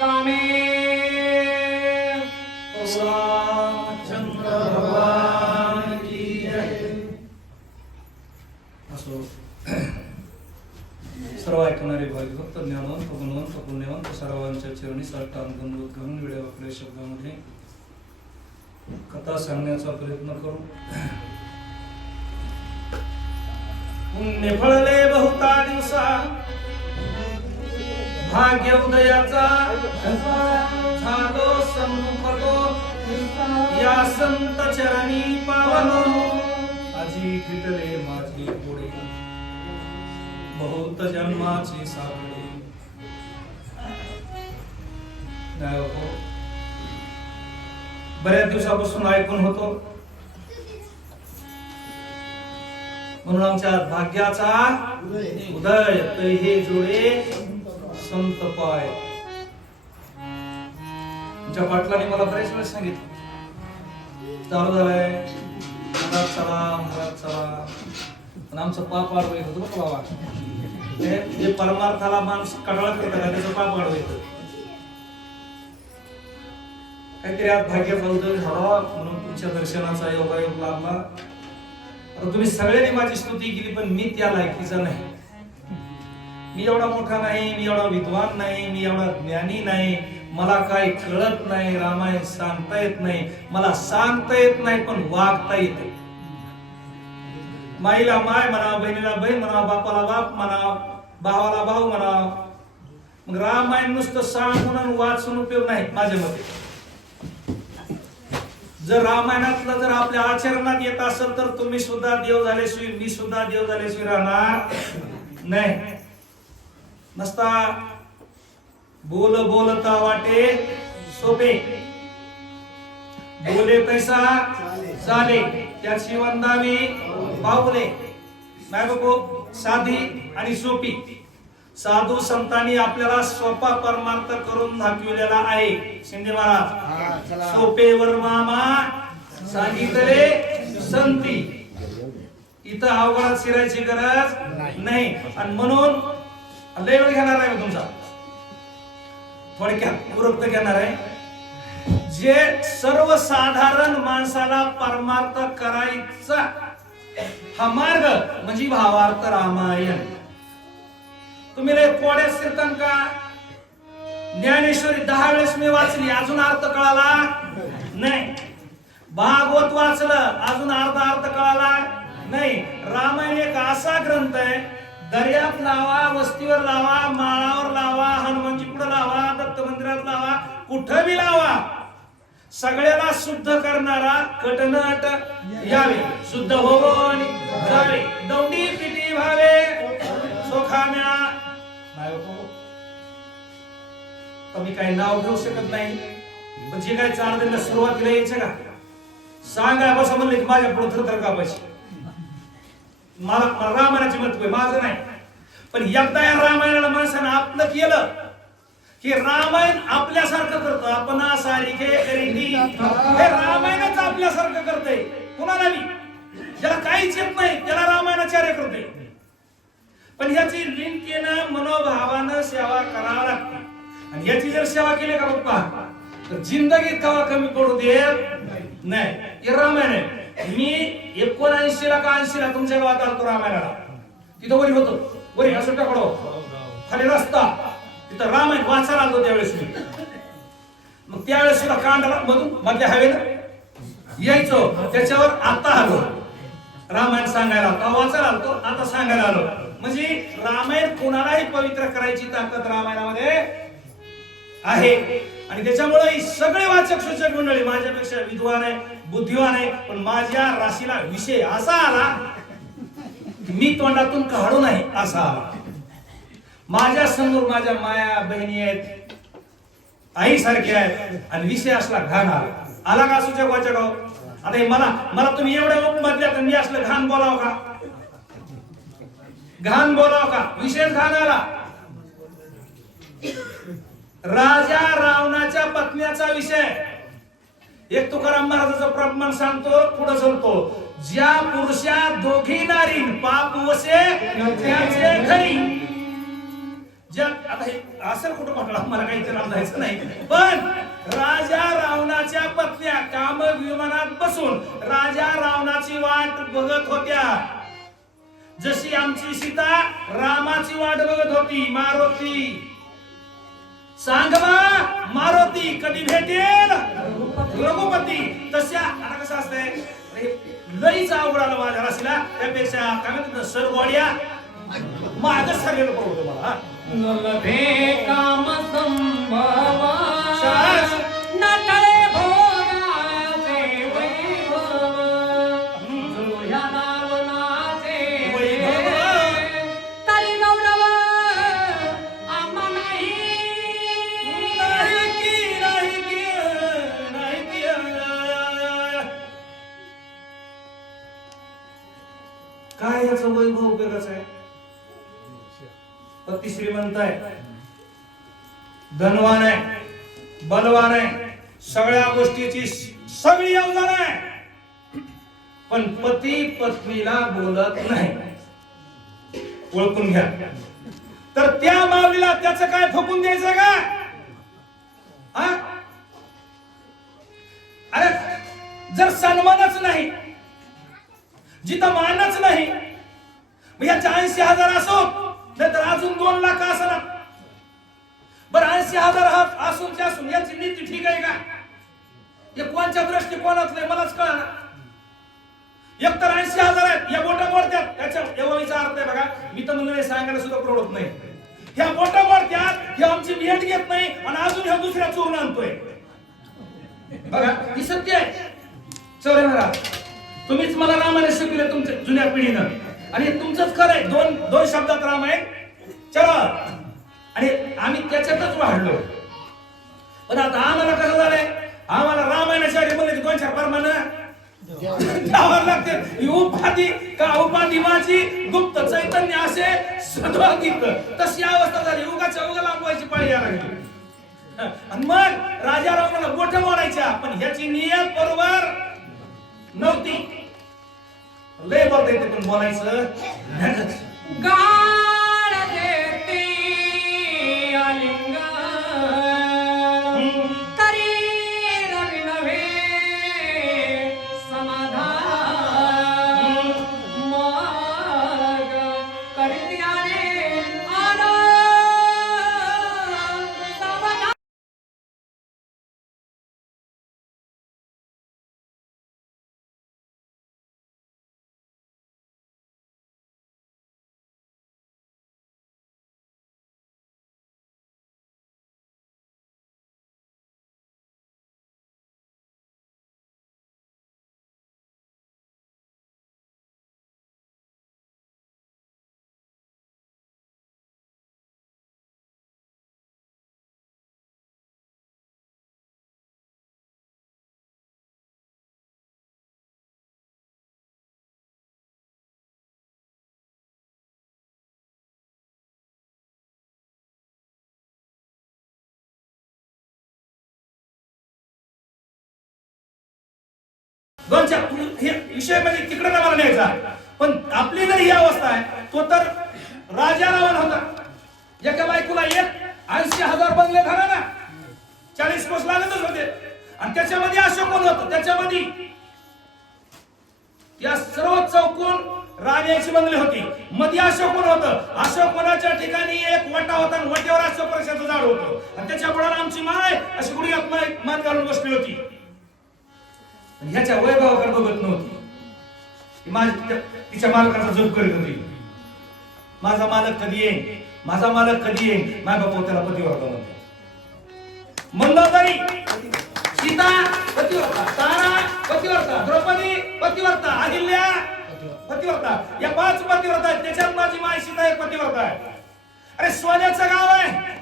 कामे रामचंद्र भगवान की असो सर्व ऐकणारे भक्त ज्ञानवंत गुणवंत पुण्यवंत सर्वांच्या चरणी साष्टांग घेऊन वेळेवर आपल्या शब्दामध्ये कथा सांगण्याचा प्रयत्न करू. पुण्य फळले बहुता दिवसा भाग्य उदयाचा झालो संपतो या संत चरणी पावनो आजी फिटले माझी पुढे. बहुत जन्माची सावळी नाही हो. बऱ्याच दिवसापासून ऐकून होतो. म्हणून आमच्या भाग्याचा उदय. हे जोडे संत पाय. तुमच्या पाटलाने मला बरेच वेळेस सांगितलं. चालू झालंय घरात चला घरात चला. पण आमचं पाप आडवं होतं बघ बाबा? ते जे परमार्थाला माणूस कटाळा करतात ना, त्याचं पाप आडवं येतं. काहीतरी आज भाग्याचा उदय झाला म्हणून तुमच्या दर्शनाचा योगायोग लाभला. तुम्ही सगळ्यांनी माझी स्तुती केली पण मी त्या लायकीचा नाही. मी एवढा मोठा नाही मी एवढा विद्वान नाही मी एवढा ज्ञानी नाही. मला काही कळत नाही रामायण सांगता येत नाही. मला सांगता येत नाही पण वागता येत. माईला माय म्हणा बहिणीला बहीण म्हणा बापाला बाप म्हणा भावाला भाऊ म्हणा मग रामायण नुसतं सांगून आणि वाचून उपयोग नाही माझ्या मते. जर रामायणातलं जर आपल्या आचरणात येत असेल तर तुम्ही सुद्धा देव झाल्याशिवाय मी सुद्धा देव झाल्याशिवाय राहणार नाही. नसता. बोल बोलता वाटे सोपे. बोले तैसा चाले त्याची वंदावी पावले नाही बघू साधी आणि सोपी. साधू संतांनी आपल्याला सोपा परमार्थ करून दाखविलेला आहे. शिंदे महाराज. सोपेवर मामा सांगितले संती. इथं अवघडात शिरायची गरज नाही. आणि म्हणून लय वेळ घेणार आहे मी तुमचा. थोडक्यात उरक्त घेणार आहे. जे सर्वसाधारण माणसाला परमार्थ करायचा हा मार्ग म्हणजे भावार्थ रामायण. तुम्ही रे कोड्या शिरतान का? ज्ञानेश्वरी दहा वेळेस मी वाचली अजून अर्थ कळाला? नाही. भागवत वाचलं अजून अर्धा अर्थ कळाला? नाही. रामायण एक असा ग्रंथ आहे दर्यात लावा वस्तीवर लावा माळावर लावा हनुमानजी पुढे लावा दत्त मंदिरात लावा कुठं बी लावा. सगळ्याला शुद्ध करणारा कटनट यावे. शुद्ध होवो आणि जावे. दौंडी पिटी भावे सोखाम्या नाही काही नाव घेऊ शकत नाही. पण जे काय चार दिवस सुरुवातीला यायचं का? सांगा बस म्हणले की माझ्या पुढे का कापायची. मला रामायणाचे महत्त्व आहे माझं नाही. पण एकदा या रामायणाला माणसानं आपलं केलं की रामायण आपल्यासारखं करतं. आपण सारिखे हे रामायणच आपल्यासारखं करतंय. कुणाला मी ज्याला काहीच येत नाही त्याला रामायणाचार्य करते पण ह्याची लिंकेनं मनोभावानं सेवा करावं लागते. आणि याची जर सेवा केली का पप्पा तर जिंदगीत कवा कमी पडू दे नाही. हे रामायण आहे. मी एकोणऐंशी ला का ऐंशी ला तुमच्या गावात आलतो रामायणाला. तिथं वरी होतो. वरी असं टाकडो खाली रस्ता. तिथं रामायण वाचायला आलतो त्यावेळेस मी. मग त्यावेळेस सुद्धा कांडाला मधून मधल्या हवेनं यायचो. त्याच्यावर आता आलो. रामायण सांगायला आता वाचायला आलतो? आता सांगायला आलो. म्हणजे रामायण कोणालाही पवित्र करायची ताकद रामायणामध्ये आहे. आणि त्याच्यामुळे सगळे वाचक सूचक मंडळी माझ्यापेक्षा विद्वान आहे. बुद्धिवान आहे पण माझ्या राशीला विषय असा आला मी तोंडातून काढू नाही असा आला. माझ्यासमोर माझ्या माया बहिणी आहेत आई सारखे आहेत आणि विषय असला घाण आला. आला का सूचक वाचक आता हे मला मला तुम्ही एवढ्या मधल्या तर मी असलं घाण बोलावं का? घाण बोलावं का? विषय घाण आला. राजा रावणाच्या पत्न्याचा विषय. एक तुकाराम महाराजाचा प्रमाण सांगतो पुढे चलतो ज्या पुरुषा दोघी नारी पाप वसे त्याचे घरी. ज्या आता हे असं कुठं म्हटलं? मला काही त्याला जायचं नाही. पण राजा रावणाच्या पत्न्या काम विमानात बसून राजा रावणाची वाट बघत होत्या. जशी आमची सीता रामाची वाट बघत होती मारुती. सांगवा मारुती कधी भेटेल? रघुपती तशा आता कसं असतंय? लईच अवघड आलं माझ्या राशीला त्यापेक्षा काय म्हणतात सर गोड्या माग सगळं परवडतं मला हा. लभे काम संभवा. त्याचं काय फुकून द्यायचं का? अरे जर सन्मानच नाही जिथं मानच नाही मग याच्या ऐंशी हजार असो नाही तर अजून दोन लाख असणार बरं ऐंशी हजार असून ते असून याची नीती ठीक आहे का? हे कोणच्या दृष्टिकोनातलं नाही मलाच कळा एक तर ऐंशी हजार आहेत या बोटा मोडत्यात त्याच्या एवढीचा अर्थ आहे बघा. मी तर म्हणलं हे सांगायला सुद्धा प्रवडत नाही. ह्या बोटा मोडत्यात हे आमची भेट घेत नाही आणि अजून ह्या दुसऱ्या चोरून आणतोय. बघा ही सत्य आहे. चौरे महाराज. तुम्हीच मला रामायण शिकले तुमच्या जुन्या पिढीनं. आणि तुमचंच खरं आहे. दोन दोन शब्दात रामायण चला. आणि आम्ही त्याच्यातच वाढलो. पण आता आम्हाला कसं झालंय? आम्हाला रामायणाच्या आधी म्हणलं दोन चार परमानं. लागते. ही उपाधी का उपाधी माझी? गुप्त चैतन्य असे सद्वागित तशी अवस्था झाली. उगाच्या उगा लांबवायची पाळी यायला लागली. आणि मग राजा रावणाला गोठ मोडायच्या पण ह्याची नियत बरोबर नव्हती. लय बोलता येते पण बोलायचं. ध्यानच. दोन चार हे विषय म्हणजे तिकडे ना मला न्यायचा पण आपली जर ही अवस्था आहे तो तर राजा रावण होता. एका बायकोला एक ऐंशी हजार बंगले झाला ना चाळीस कोस लागतच होते. आणि त्याच्यामध्ये अशोक कोण होत? त्याच्यामध्ये या सर्व चौकोन राजाची बंगले होती. मध्ये अशोक कोण होतं? अशोक कोणाच्या ठिकाणी एक वटा होता आणि वटेवर अशोक झाड होतं. आणि त्याच्या पुढे आमची माय अशी गुडघ्यात मान घालून बसली होती. आणि ह्याच्या वैभवाकडे बघत नव्हती. ती तिच्या मालकाचा जप करीत होती. माझा मालक कधी येईन? माझा मालक कधी येईन? माय बापू त्याला पतिव्रता म्हणते तरी सीता पतिव्रता. तारा पतिव्रता. द्रौपदी पतिवर्ता. अहिल्या पतिव्रता. या पाच पतिव्रता आहेत. त्याच्यात माझी माय सीता एक पतिवर्ता आहे. अरे सोन्याचं गाव आहे.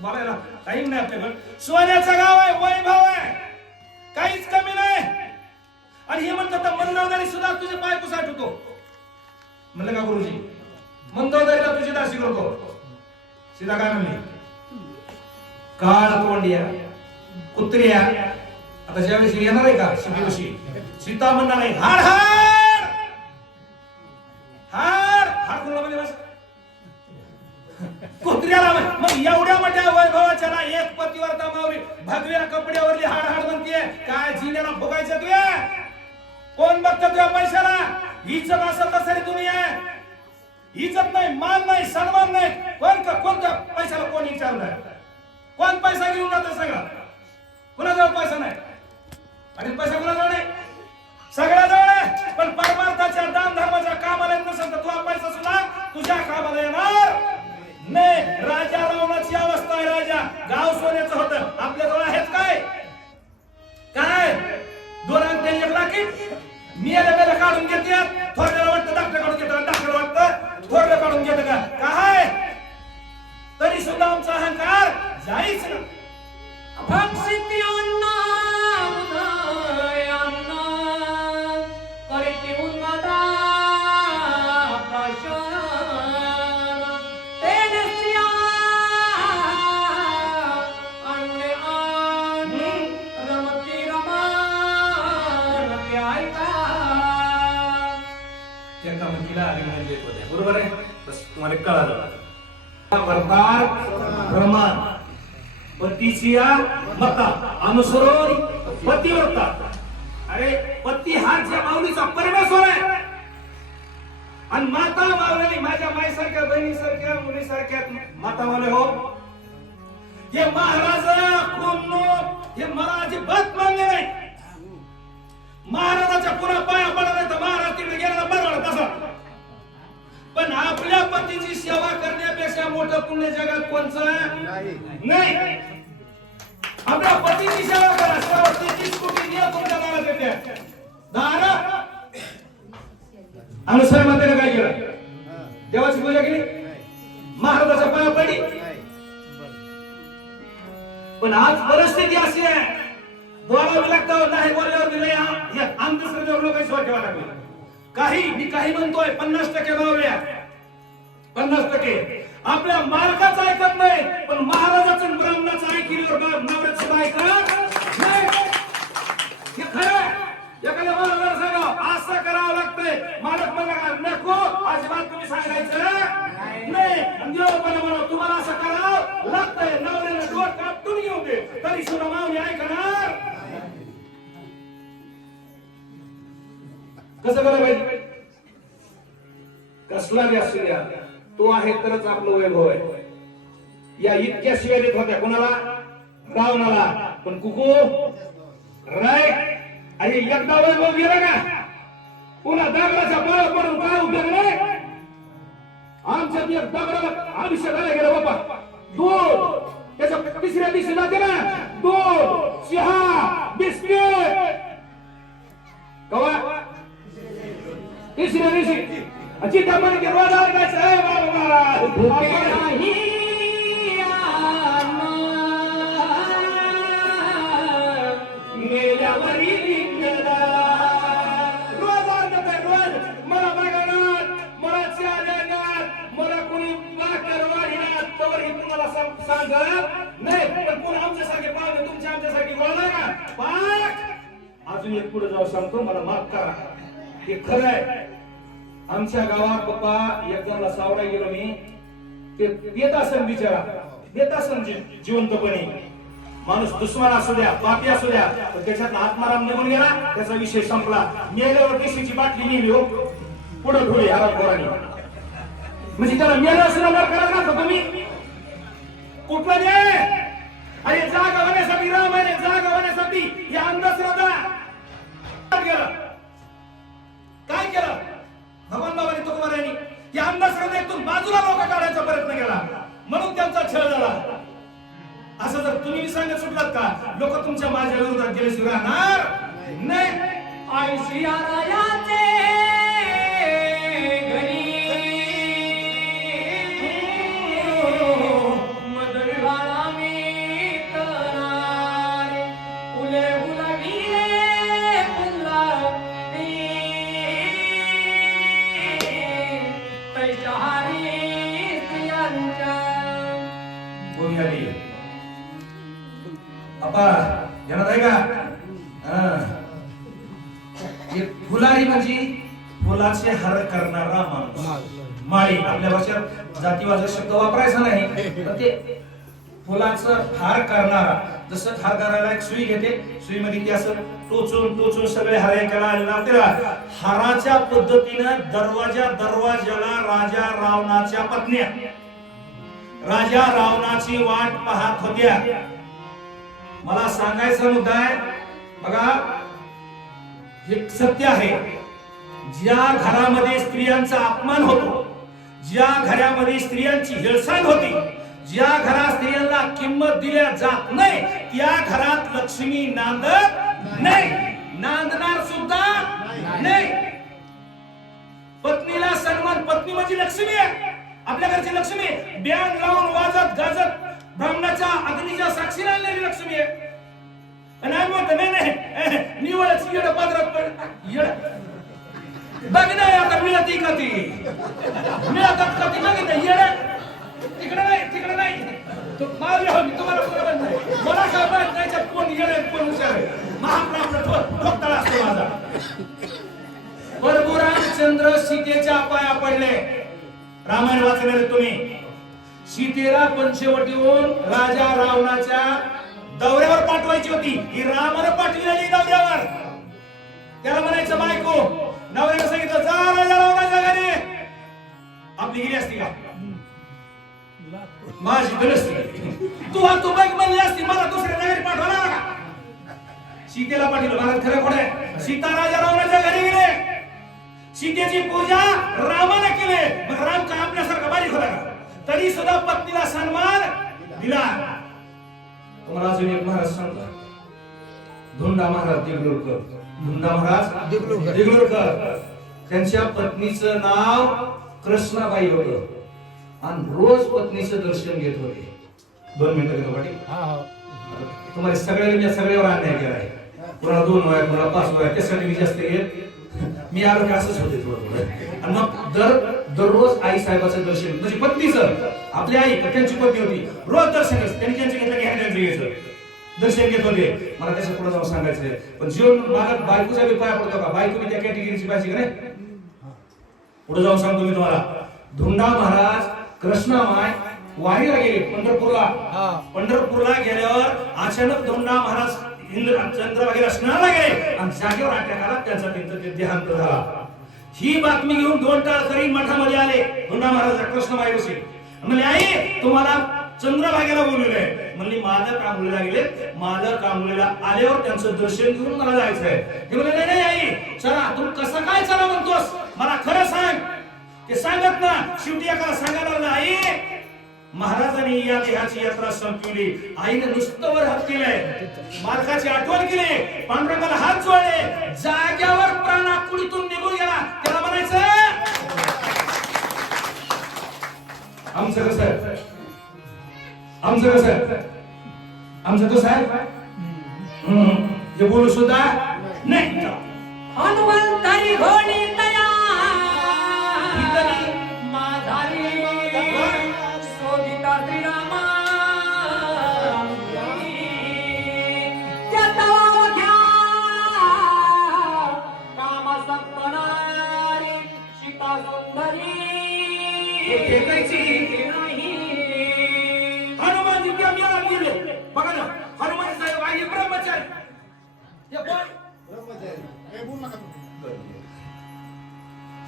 बोलायला टाइम नाही आपल्याकडे. सोन्याचं गाव आहे. वैभव आहे. काहीच कमी नाही. आणि हे म्हणतात मंदळदारी सुद्धा तुझे बायको होतो. म्हणलं का गुरुजी? मंदळदारीला तुझी दाशी करतो. सीधा काय म्हणले? काळ तोंडिया कुत्रिया. आता ज्यावेळेस येणार आहे का शिवशी सीता म्हणणार आहे हाड हाड! हाड! हाड कोणाला म्हणजे कुत्र्याला मग एवढ्या मोठ्या वैभवाच्या ना एक पतिवर्ता मावरी भगव्या कपडे पैशाला इज्जत असेल तर सरी दुनिया इज्जत नाही मान नाही सन्मान नाही. कोण कोणत्या पैशाला कोण विचारलं कोण पैसा घेऊन जातो सगळा? कुणाजवळ पैसा नाही? आणि पैसा कुणाजवळ नाही? सगळ्याजवळ आहे. पण परमार्थाच्या दान धर्माच्या कामाला येत नसेल तर तुला पैसा सुद्धा तुझ्या कामाला येणार नाही. राजा रावणाची अवस्था आहे राजा. गाव सोन्याचं होतं. आपल्याजवळ आहेत काय? काय? दोन अंक एक लाकीट मियाला मेला काढून घेतात पतीची मता अनुसरून पतिव्रता अरे पती हा ज्या माऊलीचा परमेश्वर आहे. आणि माता मावलेली माझ्या माईसारख्या बहिणीसारख्या मुलीसारख्या माता मावले हो. हे महाराजा कोण हे मला अजिबात मान्य नाही. महाराजाच्या पुन्हा पाया पडला नाही तर महाराज तिकडे गेला बरं तसा. पण आपल्या पतीची सेवा करण्यापेक्षा मोठं पुण्य जगात कोणचं नाही. आपल्या पतीची सेवा करा सेवा तेहतीस कोटी देव तुमच्या दारात येते दार अनुसय मंदिर काय केलं? देवाची पूजा केली? महाराजाच्या पाया पडली. पण आज परिस्थिती अशी आहे बोलावं लागतं नाही बोलल्यावर दिले हे अंधश्रद्धेवर लोक विश्वास ठेवा लागले. काही मी काही म्हणतोय पन्नास टक्के मावल्या पन्नास टक्के. आपल्या मालकाचं ऐकत नाही पण महाराजाचं आणि नवऱ्यात सुद्धा ऐकत नाही. हे खरं सांगा असं करावं लागतंय. मालक मला का नको अजिबात तुम्ही सांगायचं नाही. देव पण म्हणा तुम्हाला असं करावं लागतंय. कापटून दे. तरी सुद्धा मावली ऐकणार कसं करा पाहिजे कसला बी असू द्या. तो आहे तरच आपलं वैभव आहे. या इतक्या शिव्या देत होत्या कोणाला? रावणाला. पण कुकू राय अरे एकदा वैभव गेला का? पुन्हा दगडाच्या पाया पडून काय उपयोग नाही? आमच्या एक दगडाला आयुष्य झालं गेलं बाबा दोन त्याच्या तिसऱ्या दिवशी जाते ना? दोन चहा बिस्किट. कवा? तिसऱ्या दिवशी. अजित मन की रोज आणायचं आहे बाबा सांगत नाही. पण कोण आमच्यासारखे पाहुणे, तुमच्या आमच्यासारखे बोलणार का? पाक! अजून एक पुढे जाऊ सांगतो मला माफ करा. हे खरं आहे. आमच्या गावात पप्पा एकदा सावरा गेलो मी. ते येत असेल बिचारा. येत असेल जिवंतपणे. माणूस दुश्मन असू द्या पापी असू द्या पण त्याच्यात आत्माराम निघून गेला त्याचा विषय संपला. मेल्यावर देशीची बाटली नेली हो. पुढे ठेवली आराम म्हणजे त्याला मेलं सुद्धा नर करत का तुम्ही? कुठला दे अरे जाग होण्यासाठी राम आहे जाग होण्यासाठी. ही अंधश्रद्धा. केलं? काय केलं? भगवान बाबांनी तुकोबारायांनी या अंधश्रद्धेतून बाजूला लोक काढायचा प्रयत्न केला. म्हणून त्यांचा छळ झाला. असं जर तुम्ही सांगत सुटलात का लोक तुमच्या माझ्या विरोधात गेल्याशिवाय राहणार नाही. आयुष्या फुलाचं हार करणारा जसं हार करायला एक सुई घेते सुईमध्ये ती असं टोचून टोचून सगळे हार एकाला लावते हाराच्या पद्धतीनं दरवाजा दरवाजाला राजा रावणाच्या पत्न्या. राजा रावणाची वाट पाहत होत्या. मला सांगायचा मुद्दा आहे बघा हे सत्य आहे. ज्या घरामध्ये स्त्रियांचा अपमान होतो ज्या घरामध्ये स्त्रियांची हेळसांड होती ज्या घरात स्त्रियांना किंमत दिल्या जात नाही त्या घरात लक्ष्मी नांदत नाही. नांदणार सुद्धा नाही. पत्नीला सन्मान पत्नी म्हणजे लक्ष्मी आहे. आपल्या घरची लक्ष्मी बँड लावून वाजत गाजत ब्राह्मणाच्या अग्नीच्या साक्षी राहिलेली लक्ष्मी आहे. आणि आम्ही म्हणतो नाही नाही निवळच येड पादरात पड. येड. बघ नाही आता मिळत का ती? मिळतात का ती? बघितलं येड. तिकडे नाही तिकडे नाही. हो, मी तुम्हाला कोण नाही. मला काय माहीत नाही कोण गेले कोण हुशार आहे. महाब्राह्मण ठोक असतो माझा. प्रभू सीतेच्या पाया पडले. रामायण वाचलेले तुम्ही. सीतेला पंचवटीहून राजा रावणाच्या दौऱ्यावर पाठवायची होती. ही रामानं पाठविलेली दौऱ्यावर. त्याला म्हणायचं बायको नवऱ्याला सांगितलं जा राजा रावणाच्या घरी. आपली गेली असती का? माझी नसती तू हा तू बाईक म्हणली असती मला दुसऱ्या घरी पाठवला का सीतेला पाठवलं मला खरं खोड सीता राजा रावणाच्या घरी गेले. सीतेची पूजा रामाने केले. मग राम काय आपल्यासारखा बारीक होता का? तरी सुद्धा पत्नीला सन्मान दिला. तुम्हाला अजून एक महाराज सांगतो. धोंडा महाराज देगलूरकर. धोंडा महाराज देगलूरकर. देगलूरकर. त्यांच्या पत्नीचं नाव कृष्णाबाई होतं. आणि रोज पत्नीचं दर्शन घेत होते. दोन मिनिटं पाटील. हा हा. तुम्हाला सगळ्या मी सगळ्यावर अन्याय केला आहे कोणाला दोन वया कोणाला पाच वया त्यासाठी मी जास्त घेत मी की असंच होते आणि मग दर दररोज आई साहेबाचं दर्शन म्हणजे पत्नीचं. आपली आई त्यांची पत्नी होती. रोज दर्शन. त्यांनी ज्यांचं घेतलं त्यांचं घ्यायचं दर्शन घेत होते. मला त्याच्या पुढे जाऊन सांगायचंय. पण जीवन मागत बायकोच्या बी पाया पडतो का? बायको बी त्या कॅटेगरीची पाहिजे का नाही? पुढे जाऊन सांगतो मी तुम्हाला. धुंडा महाराज कृष्णामाय वारीला गेले पंढरपूरला. पंढरपूरला गेल्यावर अचानक धुंडा महाराज इंद्र चंद्रभागेला स्नानाला गेले. आणि जागेवर अटॅक आला त्यांचा त्यांचा ते देहांत झाला. ही बातमी घेऊन दोन टाळकरी मठामध्ये आले. धुंडा महाराज कृष्णमाईशी म्हणले आई तुम्हाला चंद्रभागेला बोलवलंय. म्हणली मालक आंघोळीला गेले मालक आंघोळीला आल्यावर त्यांचं दर्शन घेऊन मला जायचंय. ते म्हणले नाही नाही आई चला तू कसं काय चला म्हणतोस? मला खरं सांग. ते सांगत ना शेवटी एकाला सांगायला लागलं आई महाराजांनी या देहाची यात्रा संपवली. आईने नुसतं वर हात केलंय. मालकाची आठवण केली. पांडुरंगाला हात जोडले. जाग्यावर प्राण आकुडीतून निघून गेला. त्याला म्हणायचं आमचं कसं आमचं कसं आमचं कसं आहे हम्म. हे बोलू सुद्धा नाही. हनुमंतरी होणी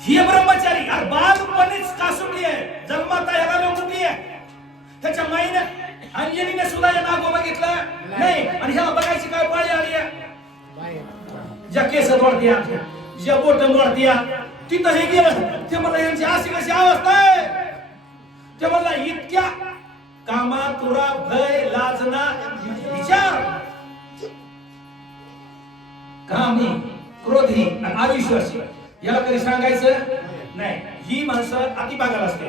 ही ब्रह्मचारी अरे बालपणीच कासुंडी आहे जन्माता याला मोठी आहे त्याच्या माईने अंजलीने सुद्धा या नागो बघितलं नाही आणि ह्या बघायची काय पाळी आली आहे? ज्या केस मोडत्या ज्या बोट मोडत्या तिथं हे गेलं. ते मला यांची अशी कशी अवस्था आहे? ते मला इतक्या कामा तुरा भय लाजना विचार. कामी क्रोधी आणि अविश्वासी. याला कधी सांगायचं? नाही. ही माणसं अतिभागाला असते